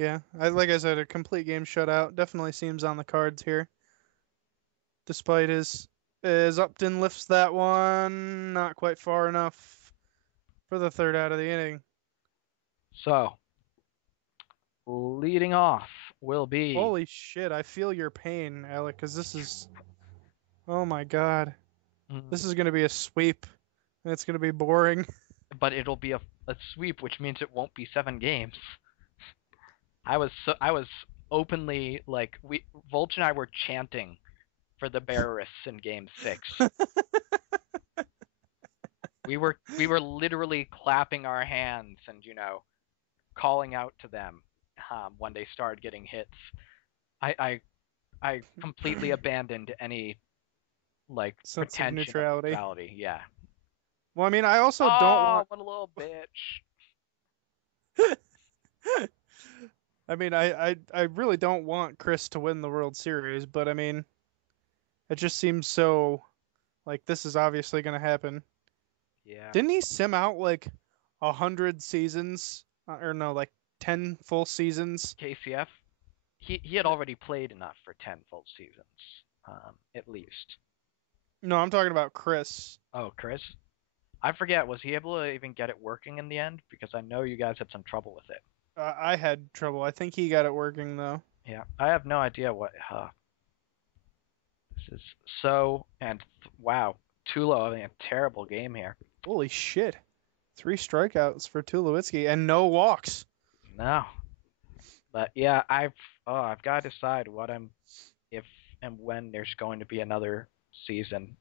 Yeah, like I said, a complete game shutout definitely seems on the cards here. Despite his as Upton lifts that one, not quite far enough for the third out of the inning. So, leading off will be. Holy shit, I feel your pain, Alec, because this is, oh my god, mm, this is gonna be a sweep, and it's gonna be boring. But it'll be a sweep, which means it won't be 7 games. I was openly like we Volch and I were chanting for the Bearists in Game 6. We were literally clapping our hands and calling out to them when they started getting hits. I completely abandoned any like Sense of pretension of neutrality. neutrality. Yeah. Well, I mean, I also don't Oh, want. what a little bitch. I mean, I really don't want Chris to win the World Series, but I mean, it just seems so like this is obviously gonna happen. Yeah. Didn't he sim out like 100 seasons, or no, like 10 full seasons? KCF. He had already played enough for 10 full seasons, at least. No, I'm talking about Chris. Oh, Chris. I forget. Was he able to even get it working in the end? Because I know you guys had some trouble with it. I had trouble. I think he got it working though. Yeah, I have no idea what. This is so and wow, Tulo having a terrible game here. Holy shit! 3 strikeouts for Tulowitzki and no walks. No, but yeah, I've got to decide what I'm if and when there's going to be another season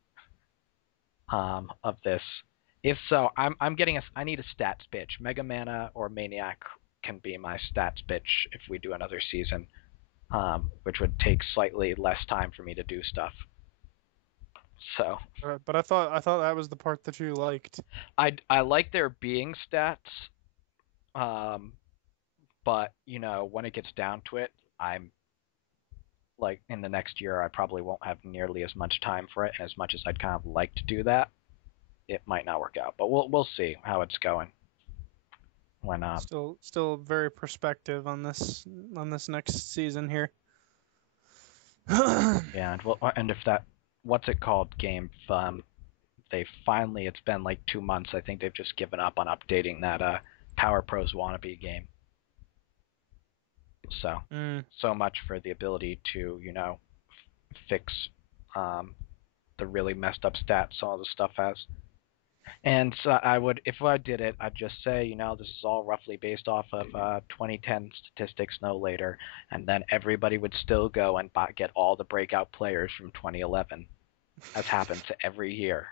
of this. If so, I'm getting I need a stats bitch. Mega Mana or Maniac can be my stats bitch if we do another season, which would take slightly less time for me to do stuff. So But I thought that was the part that you liked. I like there being stats, um, but when it gets down to it, I'm like in the next year I probably won't have nearly as much time for it, and as much as I'd kind of like to do that, it might not work out. But we'll see how it's going when Still very perspective on this next season here. yeah, and if that what's it called game they finally, it's been like 2 months, I think they've just given up on updating that Power Pros wannabe game. So Mm. so much for the ability to fix the really messed up stats some of the stuff has. And so if I did it, I'd just say, this is all roughly based off of 2010 statistics, no later, and then everybody would still go and get all the breakout players from 2011, as happens every year.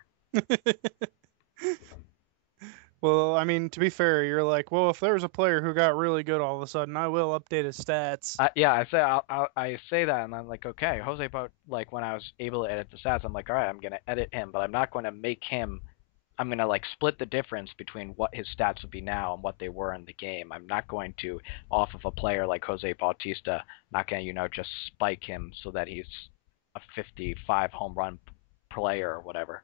Well, I mean, to be fair, you're like, well, if there's a player who got really good all of a sudden, I will update his stats. Yeah, I say that, and I'm like, okay, Jose, but like when I was able to edit the stats, I'm like, all right, I'm gonna edit him, but I'm not going to make him. I'm gonna like split the difference between what his stats would be now and what they were in the game. I'm not going to, off of a player like Jose Bautista, not gonna just spike him so that he's a 55 home run player or whatever.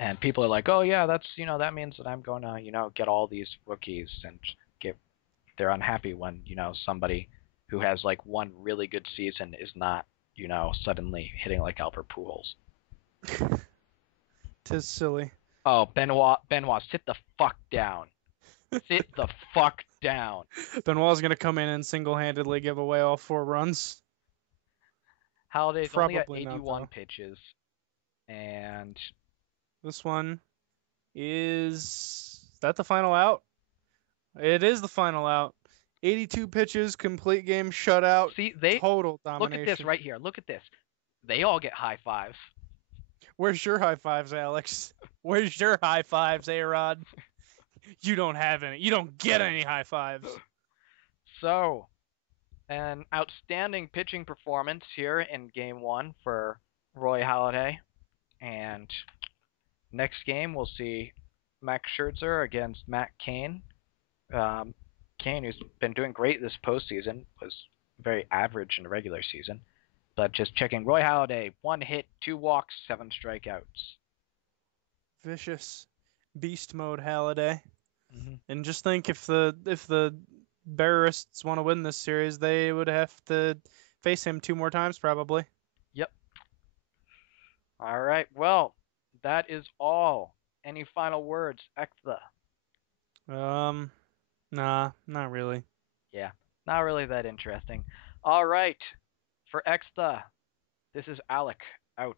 And people are like, oh yeah, that's that means that I'm going to get all these rookies and get. They're unhappy when somebody who has like one really good season is not suddenly hitting like Albert Pujols. Tis silly. Oh, Benoit, sit the fuck down. Sit the fuck down. Benoit's gonna come in and single-handedly give away all 4 runs. Holiday's only at Probably not 81 though. pitches, and This one is that the final out? It is the final out. 82 pitches, complete game shutout, see total look at this domination. right here. Look at this. They all get high fives. Where's your high fives, Alex? Where's your high fives, A-Rod? You don't have any. You don't get any high fives. So, an outstanding pitching performance here in Game 1 for Roy Halladay. And next game, we'll see Max Scherzer against Matt Cain. Cain, who's been doing great this postseason, was very average in the regular season. But just checking, Roy Halladay, 1 hit, 2 walks, 7 strikeouts. Vicious beast mode Halladay. Mm-hmm. And just think if the Barrists want to win this series, they would have to face him 2 more times probably. Yep. All right. Well, that is all. Any final words, Ektha? Nah, not really. Yeah, not really that interesting. All right. For Ektha, this is Alec out.